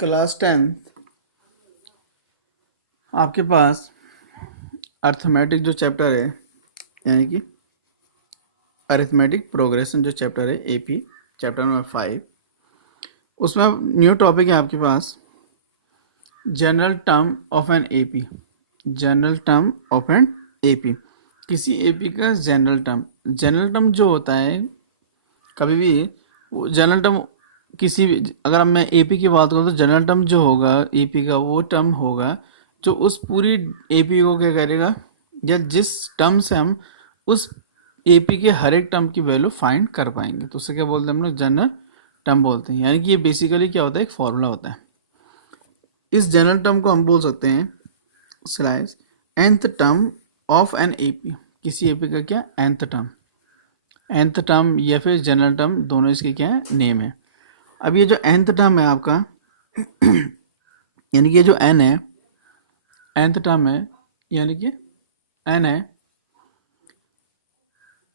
Class 10th आपके पास arithmetic जो chapter है यानी कि अरिथमेटिक प्रोग्रेशन जो चैप्टर है एपी चैप्टर नंबर 5 उसमें न्यू टॉपिक है आपके पास general term of an AP. General term of an AP, किसी एपी का जनरल टर्म जो होता है कभी भी वो जनरल टर्म किसी भी, अगर मैं एपी की बात करूँ तो जनरल टर्म जो होगा एपी का वो टर्म होगा जो उस पूरी एपी को क्या करेगा, या जिस टर्म से हम उस एपी के हर एक टर्म की वैल्यू फाइंड कर पाएंगे, तो उसे क्या बोलते हैं हम लोग, जनरल टर्म बोलते हैं। यानी कि ये बेसिकली क्या होता है, एक फॉर्मूला होता है। इस जनरल टर्म को हम बोल सकते हैं slice nth term of an AP. किसी एपी का क्या nth टर्म या फिर जनरल टर्म, दोनों इसके क्या है, नेम है। अब ये जो nth टर्म है आपका यानी कि ये जो n है, nth टर्म है यानी कि n है,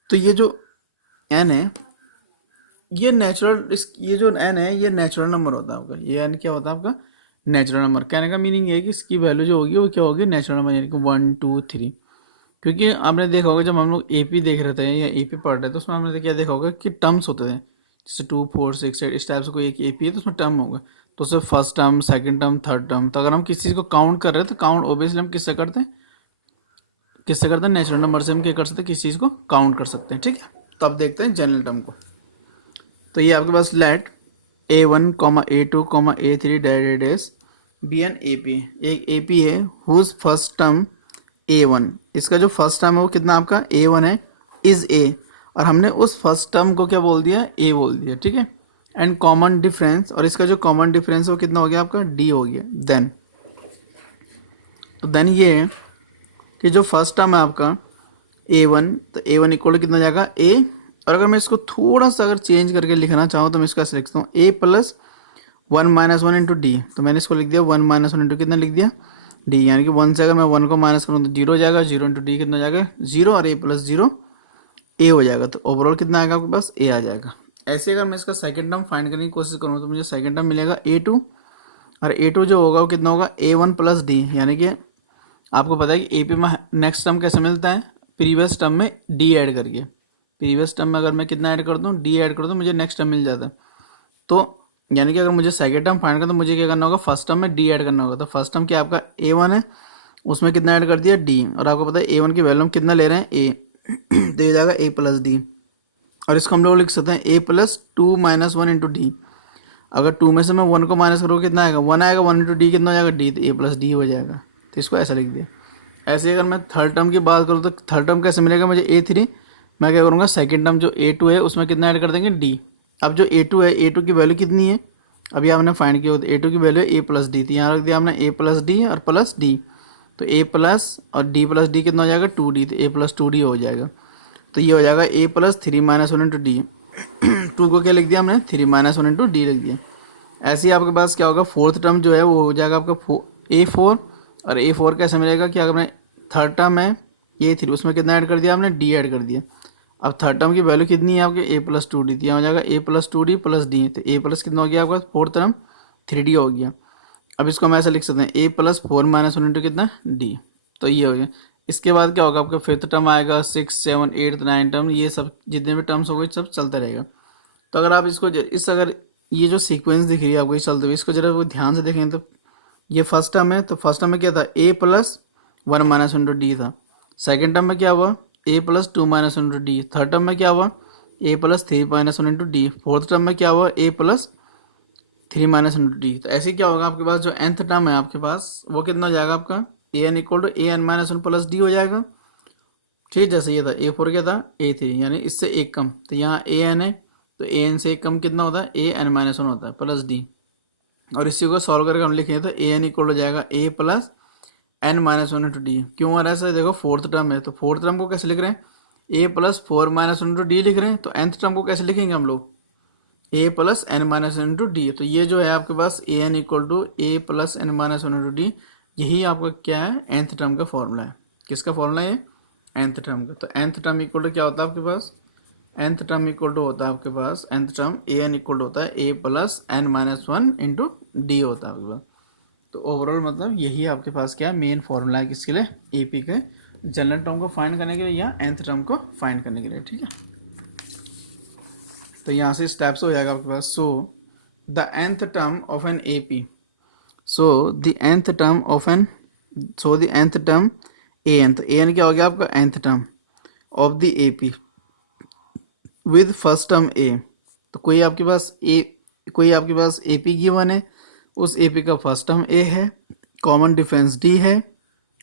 तो ये जो n है ये नेचुरल, ये जो n है ये नेचुरल नंबर होता है आपका। ये n क्या होता है आपका, नेचुरल नंबर। कहने का मीनिंग ये है कि इसकी वैल्यू जो होगी वो क्या होगी, नेचुरल नंबर, यानी कि 1 2 3। क्योंकि आपने देखा होगा जब हम लोग एपी देख रहे थे या एपी पढ़ रहे थे, उसमें हमने क्या देखा होगा कि टर्म्स होते थे, जैसे 2 4 6 8 इस टाइप से कोई एक एपी है तो उसमें टर्म होगा, तो उससे first term, second term, third term. तो अगर हम किसी चीज़ को काउंट कर रहे हैं तो काउंट ऑब्वियसली हम किससे करते हैं, नेचुरल नंबर से हम क्या कर सकते हैं, किसी चीज़ को काउंट कर सकते हैं। ठीक है, तो अब देखते हैं जनरल टर्म को। तो ये आपके पास let A1, A2, A3 divided as be an AP. एक एपी है हुज फर्स्ट टर्म A1, इसका जो फर्स्ट टर्म है वो कितना आपका A1 है, इज A, और हमने उस फर्स्ट टर्म को क्या बोल दिया, A बोल दिया। ठीक है, एंड कॉमन डिफरेंस, और इसका जो कॉमन डिफरेंस है वो कितना हो गया आपका, D हो गया। देन ये है कि जो फर्स्ट टर्म है आपका A1, तो A1 इक्वल कितना जाएगा A, और अगर मैं इसको थोड़ा सा अगर चेंज करके लिखना चाहूँ तो मैं इसका ऐसे लिखता हूँ A plus 1 minus 1 into d. तो मैंने इसको लिख दिया 1 माइनस 1 इंटू कितना लिख दिया, डी। यानी कि 1 से अगर मैं 1 को माइनस करूँ तो 0 हो जाएगा, 0 इंटू डी कितना हो जाएगा 0, और A प्लस 0 A हो जाएगा। तो ओवरऑल कितना आएगा आपके पास, A आ जाएगा। ऐसे अगर मैं इसका सेकंड टर्म फाइंड करने की कोशिश करूँ तो मुझे सेकंड टर्म मिलेगा A2, और A2 जो होगा वो कितना होगा A1 प्लस डी। यानी कि आपको पता है कि एपी में नेक्स्ट टर्म कैसे मिलता है, प्रीवियस टर्म में डी ऐड करके। प्रीवियस टर्म में अगर मैं कितना ऐड कर दूं, डी ऐड कर दूं, मुझे नेक्स्ट टर्म मिल जाता है। तो यानी कि अगर मुझे सेकंड टर्म फाइंड करना तो मुझे क्या करना होगा, फर्स्ट टर्म में डी ऐड करना होगा। तो फर्स्ट टर्म क्या आपका A1 है, उसमें कितना ऐड कर दिया डी, और आपको पता है A1 की वैल्यू हम कितना ले रहे हैं A तो ये जाएगा A प्लस डी, और इसको हम लोग लिख सकते हैं A plus 2 minus 1 into D. अगर 2 में से मैं 1 को माइनस करूँ कितना आएगा, 1 आएगा, 1 इंटू डी कितना हो जाएगा D, तो A प्लस डी हो जाएगा। तो इसको ऐसा लिख दिया। ऐसे अगर मैं थर्ड टर्म की बात करूँ तो थर्ड टर्म कैसे मिलेगा मुझे A3, मैं क्या करूँगा सेकंड टर्म जो A2 है उसमें कितना ऐड कर देंगे D। अब जो A2 है, A2 की वैल्यू कितनी है, अभी आपने फाइंड किया तो A2 की वैल्यू है A प्लस डी, तो यहाँ रख दिया हमने A प्लस डी और प्लस डी। तो A प्लस और D प्लस डी कितना हो जाएगा 2D, तो A प्लस 2D हो जाएगा। तो ये हो जाएगा A plus 3 minus 1 into D. 2 को क्या लिख दिया हमने, 3 माइनस 1 इंटू डी लिख दिया। ऐसे ही आपके पास क्या होगा, फोर्थ टर्म जो है वो हो जाएगा आपका A4, और A4 कैसे मिलेगा कि अगर मैं थर्ड टर्म है A3 उसमें कितना ऐड कर दिया आपने, D ऐड कर दिया। अब थर्ड टर्म की वैल्यू कितनी है आपके A प्लस 2D, तो यहाँ हो जाएगा A plus 2D plus D. तो A प्लस कितना हो गया आपका फोर्थ टर्म 3D हो गया। अब इसको हम ऐसा लिख सकते हैं A प्लस 4 माइनस 1 इंटू कितना D। तो ये हो गया। इसके बाद क्या होगा आपका फिफ्थ टर्म आएगा, 6 7 8 9 टर्म, ये सब जितने भी टर्म्स हो गए सब चलता रहेगा। तो अगर आप इसको अगर ये जो सीक्वेंस दिख रही है आपको ये चलते हुए, इसको जरा वो ध्यान से देखें तो ये फर्स्ट टर्म है, तो फर्स्ट टर्म में क्या था A plus 1 minus into D था। सेकेंड टर्म में क्या हुआ A plus 2 minus into D. Third term में क्या हुआ A plus 3 minus 1 into D. Fourth term में क्या हुआ A plus 3 minus into d. तो ऐसे क्या होगा आपके पास जो nth टर्म है आपके पास वो कितना हो जाएगा आपका an equal to A n minus 1 plus d हो जाएगा। ठीक, जैसे ये था A4 क्या था A3, यानी इससे एक कम, तो यहाँ A n है तो A n से एक कम कितना होता है A n माइनस 1 होता है प्लस डी। और इसी को सॉल्व करके हम लिखेंगे तो A n इक्वल हो जाएगा A plus n minus 1 into D. क्यों आ रहा है सर, देखो फोर्थ टर्म है तो फोर्थ टर्म को कैसे लिख रहे हैं A plus 4 minus 1 into D लिख रहे हैं, तो nth टर्म को कैसे लिखेंगे हम लोग A plus n minus 1 into d. तो ये जो है आपके पास A n equal to A plus n minus 1 into d, यही आपका क्या है nth टर्म का फॉर्मूला है। किसका फॉर्मूला है, nth टर्म का। तो nth टर्म इक्वल टू क्या होता है आपके पास nth टर्म इक्वल टू होता है आपके पास, nth term a n equal to होता है a plus n minus one into d होता है आपके पास। तो ओवरऑल मतलब यही आपके पास क्या मेन फॉर्मूला है किसके लिए, एपी के जनरल टर्म को फाइंड करने के लिए या nth टर्म को फाइंड करने के लिए, ठीक है। तो यहाँ से स्टेप्स हो जाएगा आपके पास। So the nth term of an AP, so the nth term of an, so the nth term a n, तो ए एन क्या हो गया आपका nth term of the AP with first term a. तो कोई आपके पास एपी गिवन है, उस एपी का फर्स्ट टर्म ए है, कॉमन डिफरेंस डी है,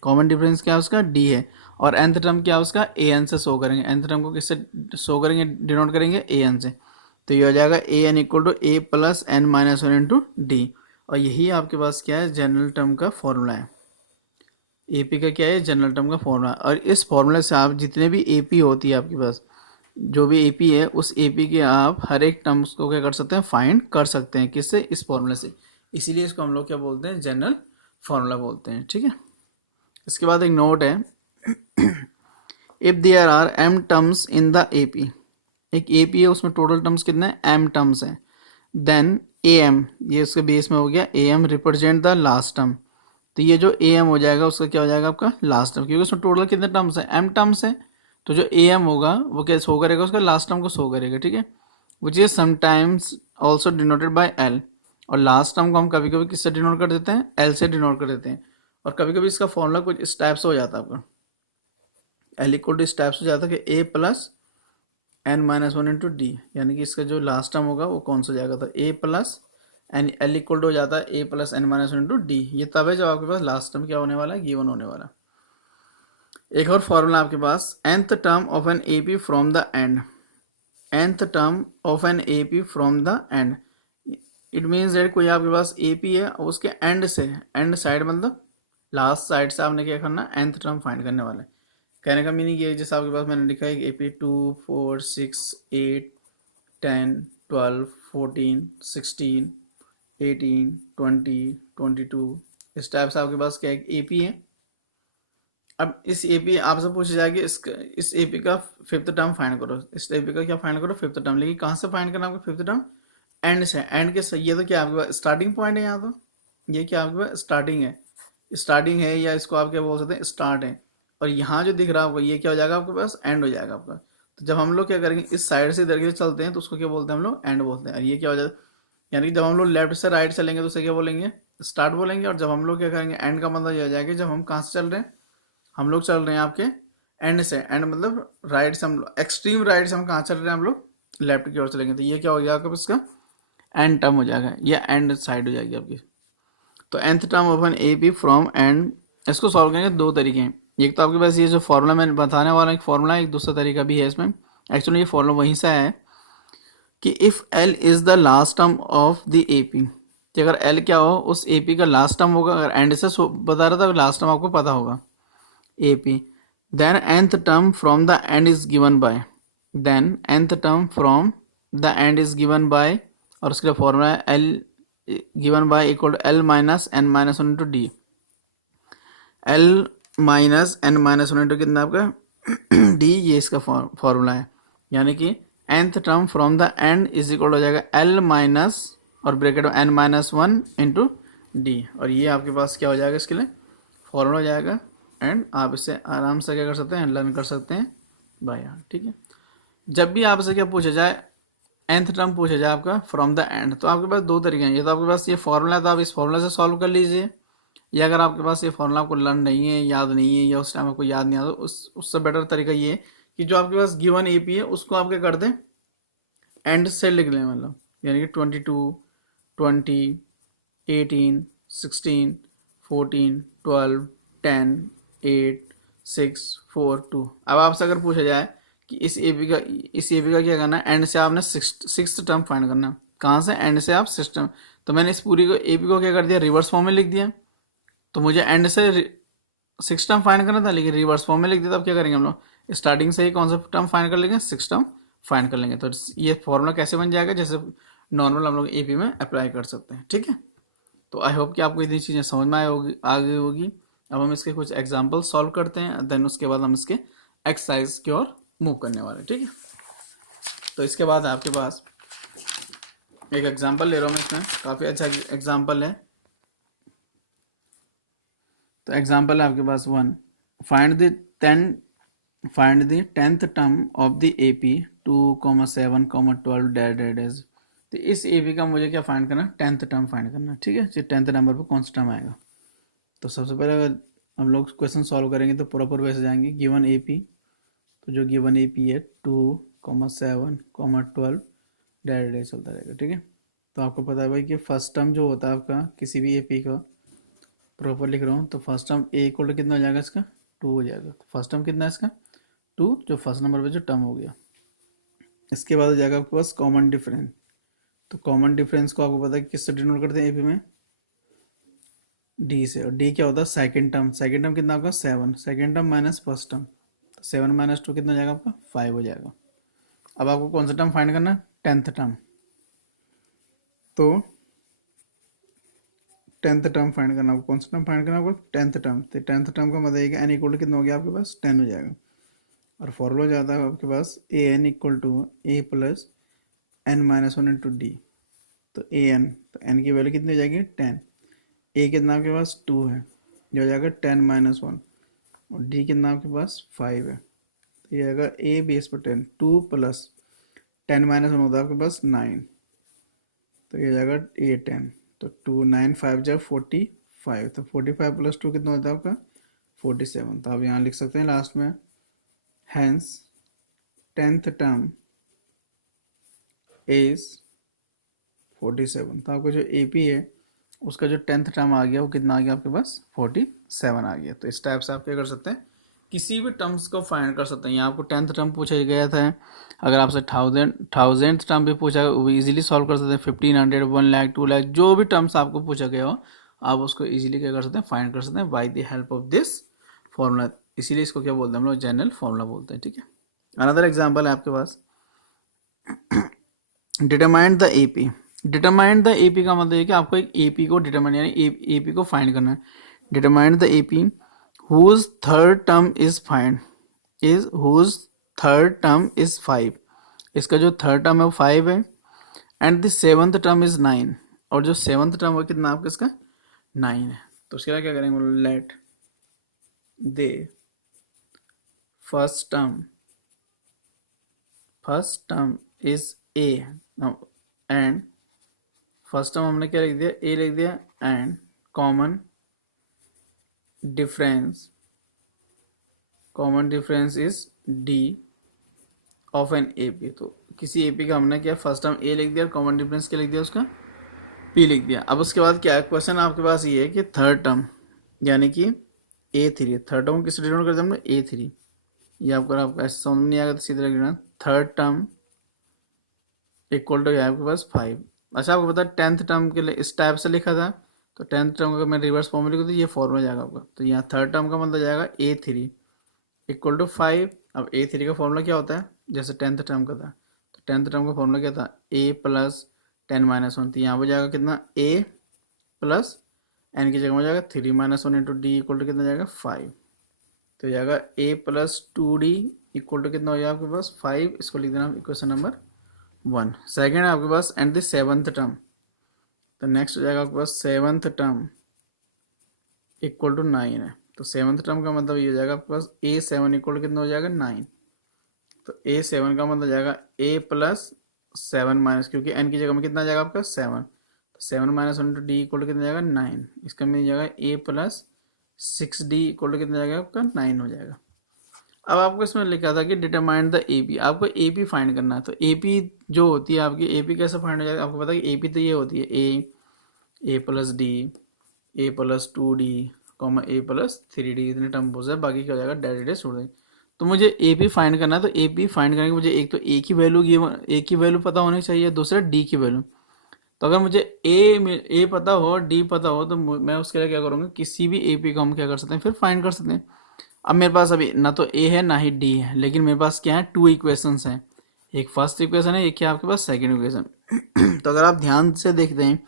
कॉमन डिफरेंस क्या है उसका डी है, और nth टर्म क्या है उसका ए एन से शो करेंगे। nth टर्म को किससे शो करेंगे, डिनोट करेंगे ए एन से। तो ये हो जाएगा a n equal to a plus n minus one into d, और यही आपके पास क्या है जनरल टर्म का फॉर्मूला है। एपी का क्या है जनरल टर्म का फॉर्मूला, और इस फॉर्मूले से आप जितने भी एपी होती है आपके पास, जो भी एपी है उस एपी के आप हर एक टर्म्स को क्या कर सकते हैं, फाइंड कर सकते हैं। किससे, इस फॉर्मूले से। इसीलिए इसको हम लोग क्या बोलते हैं, जनरल फॉर्मूला बोलते हैं, ठीक है। इसके बाद एक नोट है, if there are m terms in the AP, एक एपी है उसमें टोटल टर्म्स कितने हैं, एम टर्म्स हैं, देन ए एम, ये उसके बेस में हो गया, a m represent the last term. तो ये जो ए एम हो जाएगा उसका क्या हो जाएगा आपका लास्ट टर्म, क्योंकि उसमें टोटल कितने टर्म्स हैं, एम टर्म्स हैं। तो जो ए एम होगा वो क्या शो करेगा, उसका लास्ट टर्म को शो करेगा, ठीक है। Which is sometimes also denoted by L, और लास्ट टर्म को हम कभी कभी किससे डिनोट कर देते हैं, एल से डिनोट कर देते हैं। और कभी कभी इसका फॉर्मूला कुछ इस टाइप से हो जाता है आपका, एल इक्वल टू इस टाइप से हो जाता है कि a plus n minus one into d, यानी कि इसका जो लास्ट टर्म होगा वो कौन सा जाएगा, तो a plus n, l equal to हो जाता है a plus n minus one into d. ये तब है जब आपके पास लास्ट टर्म क्या होने वाला है, गिवन होने वाला। एक और फॉर्मूला आपके पास, nth term of an AP from the and, nth term of an AP from the and, it means that कोई आपके पास एपी है और उसके एंड से, एंड साइड मतलब लास्ट साइड से आपने क्या करना, nth टर्म फाइंड करने वाला है। कहने का मीनिंग ये, जैसे आपके पास मैंने लिखा है एपी 2 4 6 8 10 12 14 16 18 20 22, इस टाइप से आपके पास क्या एक एपी है। अब इस एपी आपसे पूछा जाएगा इस एपी का फिफ्थ टर्म फाइंड करो, इस एपी का क्या फाइंड करो, फिफ्थ टर्म। लेकिन कहाँ से फाइंड करना आपको फिफ्थ टर्म, एंड से, एंड के ये तो क्या आपके पास स्टार्टिंग पॉइंट है, यहाँ तो ये क्या आपके पास स्टार्टिंग है या इसको आप क्या बोल सकते हैं, स्टार्ट है। और यहाँ जो दिख रहा है आपको ये क्या हो जाएगा आपके पास, एंड हो जाएगा आपका। तो जब हम लोग क्या करेंगे, इस साइड से इधर के चलते हैं तो उसको क्या बोलते हैं हम लोग, एंड बोलते हैं। और ये क्या हो जाता है, यानी कि जब हम लोग लेफ्ट से राइट चलेंगे तो उसे क्या बोलेंगे, स्टार्ट बोलेंगे। और जब हम लोग क्या करेंगे, एंड का मतलब ये हो जाएगा जब हम कहाँ से चल रहे हैं, हम लोग चल रहे हैं आपके एंड से, एंड मतलब राइट से, हम एक्सट्रीम राइट से हम कहाँ चल रहे हैं, हम लोग लेफ्ट की ओर चलेंगे। तो ये क्या हो जाएगा इसका एंड टर्म हो जाएगा, या एंड साइड हो जाएगी आपकी। तो nth term of an A P from end, इसको सॉल्व करेंगे दो तरीके हैं। एक तो आपके पास ये जो फॉर्मूला मैं बताने वाला एक फॉर्मूला है, एक दूसरा तरीका भी है इसमें। एक्चुअली ये फॉर्मूला वहीं से है कि if L is the last term of the A P, कि अगर एल क्या हो उस ए पी का लास्ट टर्म होगा, अगर एंड से बता रहा था लास्ट टर्म आपको पता होगा A P, then nth term from the end is given by, then nth term from the end is given by, और उसके फॉर्मूला है l given by equal to l minus n minus one into d. L minus n minus one into कितना आपका D, ये इसका formula है। यानी कि nth term from the end is equal हो जाएगा एल माइनस और ब्रैकेट में n minus one into d, और ये आपके पास क्या हो जाएगा इसके लिए फॉर्मूला हो जाएगा। एंड आप इससे आराम से क्या कर सकते हैं, लर्न कर सकते हैं बाय हार्ट, ठीक है। जब भी आपसे क्या पूछा जाए, nth टर्म पूछा जाए आपका फ्रॉम द एंड, तो आपके पास दो तरीके हैं। ये तो आपके पास ये फॉर्मूला है तो आप इस फॉर्मूला से सॉल्व कर लीजिए, या अगर आपके पास ये फॉर्मूला आपको लर्न नहीं है, याद नहीं है, या उस टाइम आपको याद नहीं आता, उससे बेटर तरीका ये है कि जो आपके पास गिवन ए पी है उसको आप क्या कर दें, एंड से लिख लें। मतलब यानी कि 22 20 18 16 14 12 10 8 6 4 2। अब आपसे अगर पूछा जाए कि इस ए पी का क्या करना है, एंड से आपने सिक्स टर्म फाइंड करना है। कहाँ से, एंड से आप सिस्टम। तो मैंने इस पूरी को ए पी को क्या कर दिया, रिवर्स फॉर्म में लिख दिया। तो मुझे एंड से सिक्स टर्म फाइंड करना था, लेकिन रिवर्स फॉर्म में लिख दिया। तो अब क्या करेंगे हम लोग, स्टार्टिंग से ही कौन सा टर्म फाइंड कर लेंगे, सिक्स टर्म फाइंड कर लेंगे। तो ये फॉर्मूला कैसे बन जाएगा, जैसे नॉर्मल हम लोग एपी में अप्लाई कर सकते हैं, ठीक है। तो आई होप कि आपको इतनी चीज़ें समझ में आ गई होगी। अब हम इसके कुछ एग्जाम्पल सॉल्व करते हैं, देन उसके बाद हम इसके एक्सरसाइज की ओर मूव करने वाले हैं, ठीक है। तो इसके बाद आपके पास एक एग्जांपल ले रहा हूँ मैं, इसमें काफ़ी अच्छा एग्जांपल है। तो एग्जांपल है आपके पास 1, find the 10th term of the AP 2,7,12 dash dash dash. तो इस एपी का मुझे क्या फाइंड करना है, 10th टर्म फाइंड करना है, ठीक है। 10th नंबर पर कौन सा टर्म आएगा। तो सबसे पहले अगर हम लोग क्वेश्चन सॉल्व करेंगे तो प्रॉपर वे से जाएंगे। गिवन एपी, तो जो गिवन एपी है 2,7,12 डैश डैश चलता रहेगा, ठीक है। तो आपको पता है भाई कि फर्स्ट टर्म जो होता है आपका किसी भी एपी का, प्रॉपर लिख रहा हूँ, तो first term a equal to कितना हो जाएगा इसका, 2 हो जाएगा। तो फर्स्ट टर्म कितना है इसका, 2, जो फर्स्ट नंबर पे जो टर्म हो गया। इसके बाद हो जाएगा आपके पास कॉमन डिफरेंस। तो कॉमन डिफरेंस को आपको पता है किससे डिनोट करते हैं एपी में, डी से। और डी क्या होता है, सेकंड टर्म। सेकंड टर्म कितना आपका 7, second term minus first term, तो 7 माइनस 2 कितना हो जाएगा आपका 5 हो जाएगा। अब आपको कौन सा टर्म फाइंड करना है, 10th टर्म। तो 10th टर्म फाइंड करना, आपको कौन सा टर्म फाइंड करना है, आपको 10th टर्म। तो 10th टर्म का मतलब है कि एन इक्वल टू कितना हो गया आपके पास, 10 हो जाएगा। और फॉर्मूला जाता है आपके पास a n equal to a plus n minus 1 into d. तो ए एन, तो एन की वैल्यू कितनी हो जाएगी 10, ए कितना आपके पास 2 है, जो हो जाएगा 10 माइनस 1, और डी कितना आपके पास 5 है। तो ये आएगा ए बेस पर 10, 2 प्लस 10 माइनस 1 होता है आपके पास 9, तो ये जाएगा ए 10। तो 2 9 5 जा 45, तो 45 प्लस 2 कितना होता है आपका 47। तो आप यहाँ लिख सकते हैं लास्ट में, हैंस 10th टर्म इज 47। तो आपको जो एपी है उसका जो 10th टर्म आ गया वो कितना आ गया आपके पास 47 आ गया। तो इस टाइप से आप क्या कर सकते हैं, किसी भी टर्म्स को फाइंड कर सकते हैं। यहाँ आपको 10th टर्म पूछा गया था, अगर आपसे 1000th टर्म भी पूछा वो इजीली सॉल्व कर सकते हैं। 1500, 1 लाख, 2 लाख, जो भी टर्म्स आपको पूछा गया हो आप उसको इजीली क्या कर सकते हैं, फाइंड कर सकते हैं by the help of this formula. इसीलिए इसको क्या बोलते हैं हम लोग, जनरल फॉर्मूला बोलते हैं, ठीक है। अनदर एग्जाम्पल है आपके पास, determine the AP. Determine the AP का मतलब है कि आपको एक एपी को डिटरमाइन यानी एपी को फाइंड करना है। Determine the AP whose third term is find is whose third term is 5। इसका जो थर्ड टर्म है वो 5 है, and the seventh term is 9, और जो सेवंथ टर्म है कितना आपका इसका 9 है। तो उसके बाद क्या करेंगे, let the first term is a, and first term हमने क्या लिख दिया, ए लिख दिया, and common difference is d of an AP. तो किसी एपी का हमने क्या फर्स्ट टर्म ए लिख दिया, कॉमन डिफरेंस क्या लिख दिया उसका पी लिख दिया। अब उसके बाद क्या है, क्वेश्चन आपके पास ये है कि थर्ड टर्म यानी कि A3, थर्ड टर्म किससे डिनोट करते हैं हमने A3। ये आपका ऐसे समझ में नहीं आएगा तो सीधे लिख देना, थर्ड टर्म इक्वल टू है आपके पास 5। अच्छा आपको पता है 10th टर्म के लिए इस टाइप से लिखा था, तो 10th टर्म का मैं रिवर्स फॉर्म में लिखूँ तो ये फॉर्मूला जाएगा आपका। तो यहाँ थर्ड टर्म का मतलब जाएगा A3 इक्वल टू 5। अब A3 का फॉर्मूला क्या होता है, जैसे 10th टर्म का था, तो 10th टर्म का फॉर्मूला क्या था, A प्लस 10 माइनस 1। तो यहाँ पर जाएगा कितना, A प्लस एन की जगह में जाएगा 3 minus 1 into d equal to कितना जाएगा 5। तो जाएगा A plus 2D equal to कितना हो जाएगा आपके पास 5। इसको लिख देना इक्वेशन नंबर 1। सेकेंड है आपके पास एंड द सेवंथ टर्म, तो नेक्स्ट हो जाएगा आपके पास सेवंथ टर्म इक्वल टू 9 है। तो सेवंथ टर्म का मतलब ये हो जाएगा आपके पास A7 इक्वल टू कितना हो जाएगा 9। तो A7 का मतलब जाएगा A प्लस 7 माइनस, क्योंकि एन की जगह में कितना जाएगा आपका 7, तो 7 minus 1 into d equal to कितना जाएगा 9। इसका मिल जाएगा A plus 6D equal to कितना जाएगा आपका 9 हो जाएगा। अब आपको इसमें लिखा था कि डिटरमाइन द एपी, आपको एपी फाइंड करना है। तो एपी जो होती है आपकी, एपी कैसे फाइंड हो जाएगा, आपको पता है कि एपी तो ये होती है a plus D, A plus 2D, A plus 3D, इतने टर्म हो जाए, बाकी क्या हो जाएगा डायरेक्ट छोड़ देंगे। तो मुझे एपी फाइंड करना है, तो एपी फाइंड करने के मुझे एक तो ए की वैल्यू पता होनी चाहिए, दूसरा डी की वैल्यू। तो अगर मुझे ए पता हो, डी पता हो, तो मैं उसके लिए क्या करूँगा, किसी भी एपी को हम क्या कर सकते हैं फिर फाइंड कर सकते हैं। अब मेरे पास अभी ना तो ए है ना ही डी है, लेकिन मेरे पास क्या है 2 इक्वेशंस हैं, एक फर्स्ट इक्वेशन है, एक क्या आपके पास सेकंड इक्वेशन। तो अगर आप ध्यान से देखते हैं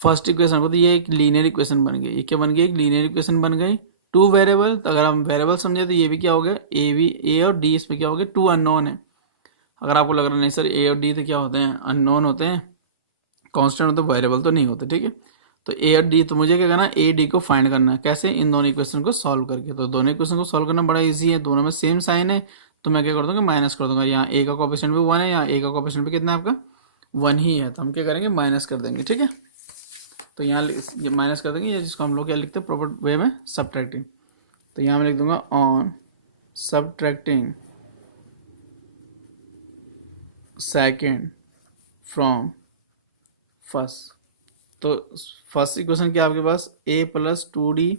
फर्स्ट इक्वेशन को, तो ये एक लीनियर इक्वेशन बन गई। ये क्या बन गई, एक लीनियर इक्वेशन बन गई, 2 वेरिएबल। तो अगर हम वेरिएबल समझे तो ये भी क्या हो गया, ए और डी, इसमें क्या हो गया 2 अननोन है। अगर आपको लग रहा है नहीं सर ए और डी तो क्या होते हैं, अननोन होते हैं, कांस्टेंट होते, वेरिएबल तो नहीं होते, ठीक है। तो ए और डी, तो मुझे क्या करना है, ए डी को फाइंड करना है, कैसे, इन दोनों इक्वेशन को सॉल्व करके। तो दोनों इक्वेशन को सॉल्व करना बड़ा इजी है, दोनों में सेम साइन है, तो मैं क्या कर दूंगा, माइनस कर दूंगा। यहाँ ए का कोएफिशिएंट भी 1 है, यहाँ ए का कोएफिशिएंट भी कितना है आपका, 1 ही है, तो हम क्या करेंगे, माइनस कर देंगे, ठीक है। तो यहाँ ये माइनस कर देंगे, जिसको हम लोग क्या लिखते हैं प्रॉपर वे में, सब्ट्रैक्टिंग। तो यहाँ मैं लिख दूंगा on subtracting second from first. तो फर्स्ट इक्वेशन क्या आपके पास, ए प्लस 2d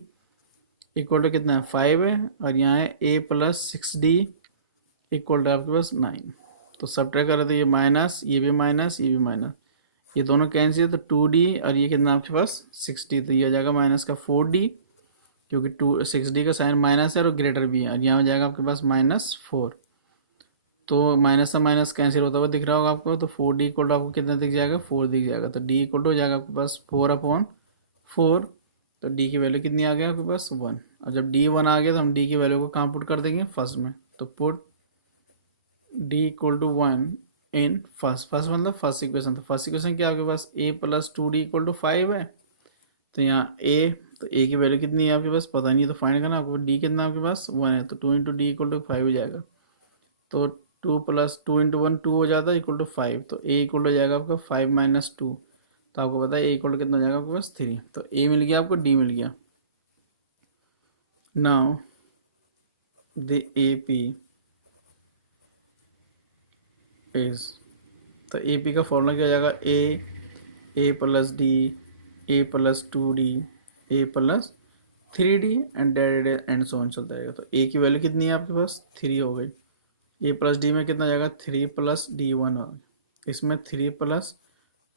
इक्वल टू कितना है, 5 है, और यहाँ है a plus 6d equal to आपके पास 9। तो सब्ट्रैक्ट कर रहे थे, ये माइनस, ये भी माइनस, ये भी माइनस, ये दोनों कैंसिल है, तो 2d और ये कितना आपके पास 6d, तो ये हो जाएगा माइनस का 4d, क्योंकि 6d का साइन माइनस है और ग्रेटर भी है, और यहाँ हो जाएगा आपके पास -4। तो माइनस से माइनस कैंसिल होता हुआ दिख रहा होगा आपको, तो 4d इक्वल टू आपको कितना दिख जाएगा, 4 दिख जाएगा। तो d इक्वल टू हो जाएगा आपके पास 4/4। तो d की वैल्यू कितनी आ गया आपके पास, 1। और जब d 1 आ गया तो हम d की वैल्यू को कहाँ पुट कर देंगे, फर्स्ट में। तो put d equal to 1 in first, first मतलब फर्स्ट इक्वेशन। तो फर्स्ट इक्वेशन क्या आपके पास, a plus 2d equal to 5 है। तो यहाँ a, तो a की वैल्यू कितनी है आपके पास पता नहीं है, तो फाइंड करना आपको। d कितना आपके पास 1 है, तो 2 इंटू डी इक्वल टू 5 हो जाएगा। तो 2 प्लस 2 इंटू 1 2 हो जाता है इक्वल टू 5। तो a इक्वल हो जाएगा आपका 5 माइनस 2। तो आपको पता है a इक्वल कितना हो जाएगा आपके पास 3। तो a मिल गया आपको, d मिल गया। नाउ द AP इज, तो AP का फॉर्मूला क्या हो जाएगा, a plus D, a plus 2d, a plus 3d and dead and so on चलता रहेगा। तो a की वैल्यू कितनी है आपके पास, 3 हो गई। a प्लस डी में कितना जाएगा, 3 प्लस d1 हो, इसमें 3 प्लस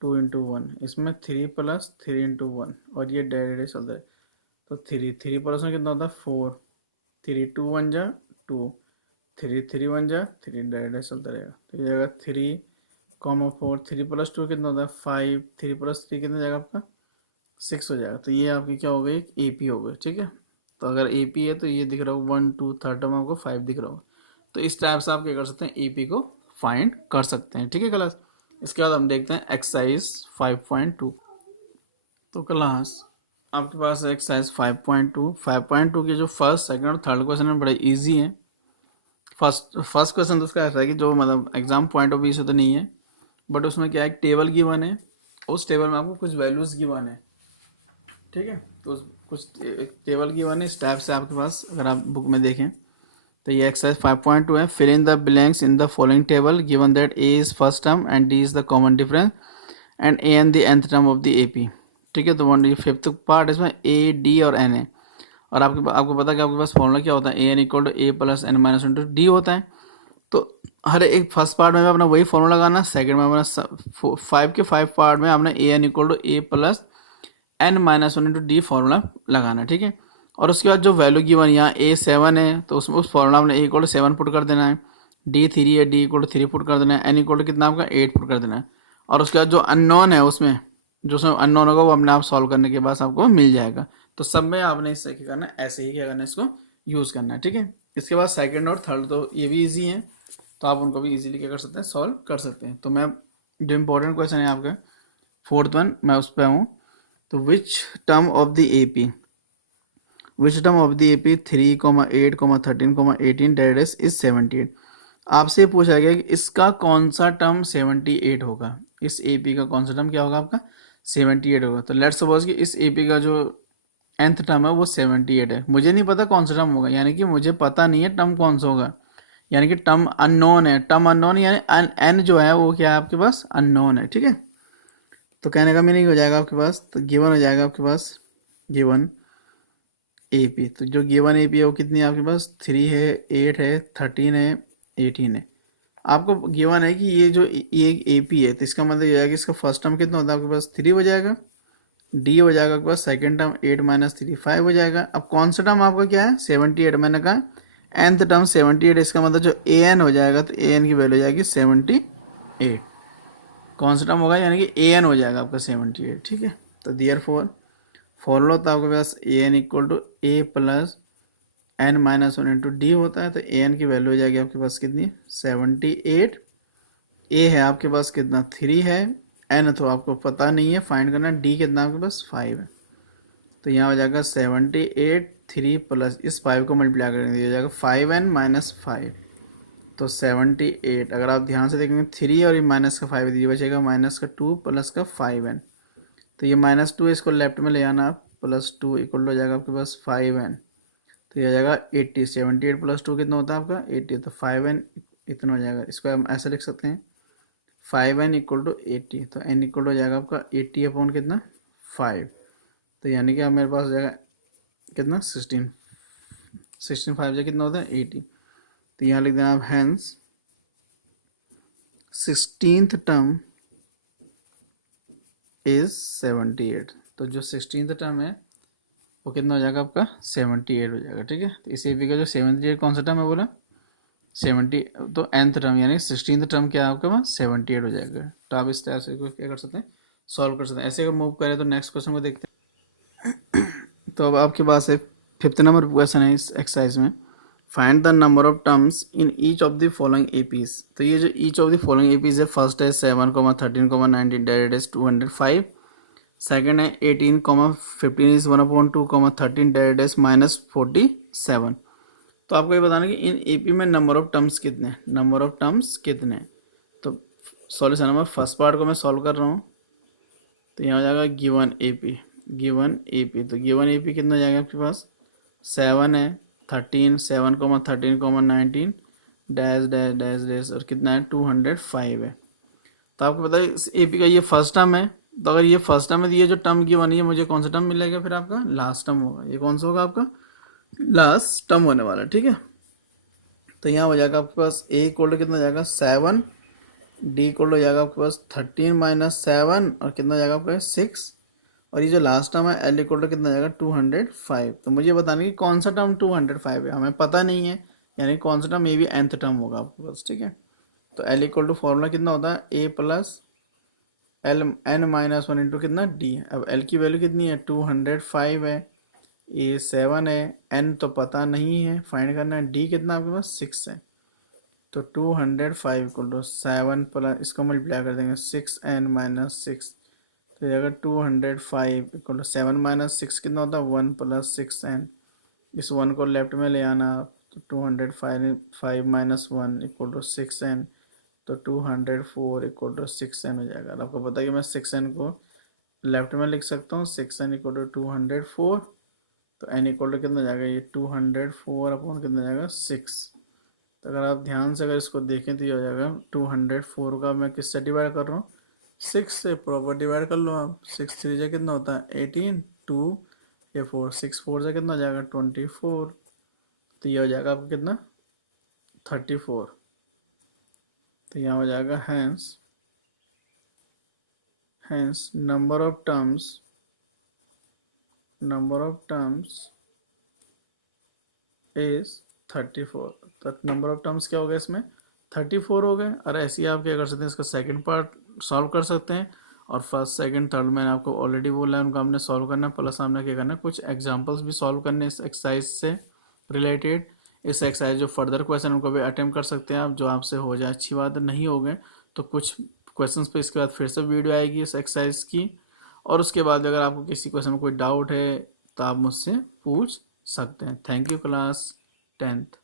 2 इंटू 1, इसमें 3 प्लस 3 इंटू 1, और ये डेड चलता है। तो 3 प्लस में कितना होता है 4, 3 2 1 जा 2, 3 3 1 जा 3, डेड चलता रहेगा। तो ये जाएगा 3,4, 3 प्लस 2 कितना होता है 5, 3 प्लस 3 कितना जाएगा आपका 6 हो जाएगा। तो ये आपकी क्या हो गई, एक AP हो गई, ठीक है। तो अगर AP है तो ये दिख रहा होगा 1 2 थर्ड टर्म आपको 5 दिख रहा होगा। तो इस टाइप से आप क्या कर सकते हैं, AP को फाइंड कर सकते हैं, ठीक है क्लास। इसके बाद हम देखते हैं एक्सरसाइज 5.2। तो क्लास आपके पास एक्सरसाइज 5.2 के जो फर्स्ट सेकंड और थर्ड क्वेश्चन है बड़े इजी हैं। फर्स्ट क्वेश्चन तो उसका ऐसा है कि जो मतलब एग्जाम पॉइंट ऑफ व्यू से तो नहीं है, बट उसमें क्या है, एक टेबल गिवन है, उस टेबल में आपको कुछ वैल्यूज गिवन है, ठीक है। तो कुछ टेबल गिवन है, इस टाइप से आपके पास अगर आप बुक में देखें तो ये एक्सरसाइज 5.2 है। Fill in the blanks in the following table given that a is first term and d is the common difference and a n the nth term of the AP, ठीक है। तो one fifth part इसमें a d और n है, और आपको पता है कि आपके पास फॉर्मूला क्या होता है, a n equal to a plus n minus into d होता है। तो हर एक फर्स्ट पार्ट में अपना वही फॉर्मूला लगाना, सेकंड में अपना 5 के 5 पार्ट में आपने a n equal to a plus n minus 1 into d formula लगाना, ठीक है। और उसके बाद जो वैल्यू गिवन यहाँ a 7 है, तो उसमें उस फॉर्मूला में a इक्वल टू 7 पुट कर देना है, d 3 है, d इक्वल टू 3 पुट कर देना है, n इक्वल टू कितना आपका 8 पुट कर देना है। और उसके बाद जो अननोन है उसमें जो अननोन होगा वो अपने आप सॉल्व करने के बाद आपको मिल जाएगा। तो सब में आपने इससे क्या करना है, ऐसे ही क्या करना है, इसको यूज़ करना है, ठीक है। इसके बाद सेकंड और थर्ड तो ये भी इजी है, तो आप उनको भी इजीली क्या कर सकते हैं, सॉल्व कर सकते हैं। तो मैं जो इम्पोर्टेंट क्वेश्चन है आपका फोर्थ वन, मैं उस पर हूँ। तो which term of the AP 3, 8, 13, 18 dead is 78। आपसे पूछा गया कि इसका कौन सा टर्म 78 होगा, इस AP का कौन सा टर्म क्या होगा आपका 78 होगा। तो लेट्स सपोज कि इस AP का जो nth टर्म है वो 78 है, मुझे नहीं पता कौन सा टर्म होगा, यानी कि मुझे पता नहीं है टर्म कौन सा होगा, यानी कि टर्म अननोन है। टर्म अननोन यानी n जो है वो क्या है आपके पास, अननोन है, ठीक है। तो कहने का मीनिंग हो जाएगा आपके पास, तो गिवन हो जाएगा आपके पास गिवन AP। तो जो गिवन AP है वो कितनी है आपके पास, 3 है, 8 है, 13 है, 18 है। आपको गिवन है कि ये जो ये AP है, तो इसका मतलब ये है कि इसका फर्स्ट टर्म कितना होता है आपके पास 3 हो जाएगा, D हो जाएगा आपके पास सेकेंड टर्म 8 माइनस 3 5 हो जाएगा। अब कौन सा टर्म आपका क्या है 78, मैंने कहा nth टर्म 78, इसका मतलब जो AN हो जाएगा तो AN की वैल्यू हो जाएगी 78, कौन सा टर्म होगा यानी कि AN हो जाएगा आपका 78, ठीक है। तो देयरफॉर फॉर्मूला होता है आपके पास AN equal to A plus n minus 1 into d होता है। तो AN की वैल्यू हो जाएगी आपके पास कितनी 78 ए है आपके पास कितना 3 है, एन तो आपको पता नहीं है, फाइंड करना, डी कितना आपके पास 5 है। तो यहाँ हो जाएगा 78, 3 प्लस इस 5 को मल्टीप्लाई करेंगे, ये हो जाएगा 5n-5, तो 78। अगर आप ध्यान से देखेंगे 3 और ये माइनस का 5 ये बचेगा माइनस का 2 प्लस का 5n, तो ये -2 इसको लेफ्ट में ले आना आप, +2 इक्वल हो जाएगा आपके पास 5n, तो ये हो जाएगा 80। 78 + 2 कितना होता है आपका 80, तो 5n इतना हो जाएगा। इसको हम ऐसे लिख सकते हैं 5n = 80, तो n इक्वल हो जाएगा आपका 80 अपॉन कितना 5, तो यानी कि अब मेरे पास हो जाएगा कितना 16, 5 से कितना होता है 80, तो यहाँ लिख देना आप हैंस 16th टर्म इज 78। तो जो 16th टर्म है वो कितना हो जाएगा आपका 78 हो जाएगा। ठीक है, तो इस एपी का जो 78 कौन सा टर्म है बोला 70, तो nth टर्म यानी 16th टर्म क्या है आपके पास 78 हो जाएगा। तो आप इस तरह से क्या कर सकते हैं सॉल्व कर सकते हैं। ऐसे अगर मूव करें तो नेक्स्ट क्वेश्चन को देखते हैं। तो अब आपके पास है 5th नंबर क्वेश्चन है इस एक्सरसाइज में, find the number of terms in each of the following APs. तो ये जो each of the following APs है, फर्स्ट है 7, 13, 19 डेट इज 205, सेकेंड है 18, 15 इज 1/2, 13 डेट इज -47। तो आपको ये बताना कि इन एपी में नंबर ऑफ टर्म्स कितने हैं, नंबर ऑफ टर्म्स कितने हैं। तो सॉल्यूशन नंबर फर्स्ट पार्ट को मैं सॉल्व कर रहा हूँ, तो यहाँ हो जाएगा गिवन एपी, तो गिवन एपी कितना जाएगा आपके पास 7 है, 13, 7, 13, 19 डैश डैश डैश डैश और कितना है 205 है। तो आपको पता है इस एपी का ये फर्स्ट टर्म है, तो अगर ये फर्स्ट टर्म है तो ये जो टर्म गिवन है मुझे कौन सा टर्म मिलेगा, फिर आपका लास्ट टर्म होगा। ये कौन सा होगा आपका लास्ट टर्म होने वाला है। ठीक है, तो यहाँ हो जाएगा आपके पास ए इक्वल कितना जाएगा 7, डी इक्वल हो जाएगा आपके पास 13 - 7 और कितना जाएगा आपका 6, और ये जो लास्ट टर्म है एल इक्वल कितना जाएगा 205। तो मुझे बताना कि कौन सा टर्म 205 है, हमें पता नहीं है, यानी कौन सा term may be nth term होगा आपके पास। ठीक है, तो एल इक्वल फॉर्मूला कितना होता है a plus L n-1 into कितना डी है। अब एल की वैल्यू कितनी है 205 है, ए 7 है, एन तो पता नहीं है, फाइंड करना है, डी कितना आपके पास 6 है। तो 205 = 7 प्लस इसको मल्टीप्लाई कर देंगे 6n - 6, तो जाएगा 205 = 7 - 6 कितना होता है 1 + 6n, इस 1 को लेफ्ट में ले आना आप, तो 205 5 - 1 = 6n, तो 204 = 6n हो जाएगा। आपको पता है कि मैं 6n को लेफ्ट में लिख सकता हूँ, 6n = 204, तो n इक्वल कितना हो जाएगा ये 204 अपॉन कितना जाएगा 6। तो अगर आप ध्यान से अगर इसको देखें तो ये हो जाएगा 204 का मैं किससे डिवाइड कर रहा हूँ 6 से, प्रॉपर डिवाइड कर लो आप, 6 3 से कितना होता है 18, 2 ये 4, 6 4 से कितना हो जाएगा 24, तो ये हो जाएगा आपका कितना 34। तो यहाँ हो जाएगा hence number of terms is 34। तो नंबर ऑफ टर्म्स क्या हो गया इसमें 34 हो गए। और ऐसे ही आप क्या कर सकते हैं इसका सेकंड पार्ट सॉल्व कर सकते हैं, और फर्स्ट सेकंड थर्ड मैंने आपको ऑलरेडी बोला है उनको हमने सॉल्व करना है, प्लस हमने क्या करना है कुछ एग्जांपल्स भी सॉल्व करने इस एक्सरसाइज से रिलेटेड। इस एक्सरसाइज जो फर्दर क्वेश्चन उनको भी अटेम्प्ट कर सकते हैं आप, जो आपसे हो जाए अच्छी बात है, नहीं हो गए तो कुछ क्वेश्चंस पे इसके बाद फिर से वीडियो आएगी इस एक्सरसाइज की, और उसके बाद अगर आपको किसी क्वेश्चन में कोई डाउट है तो आप मुझसे पूछ सकते हैं। Thank you class 10th।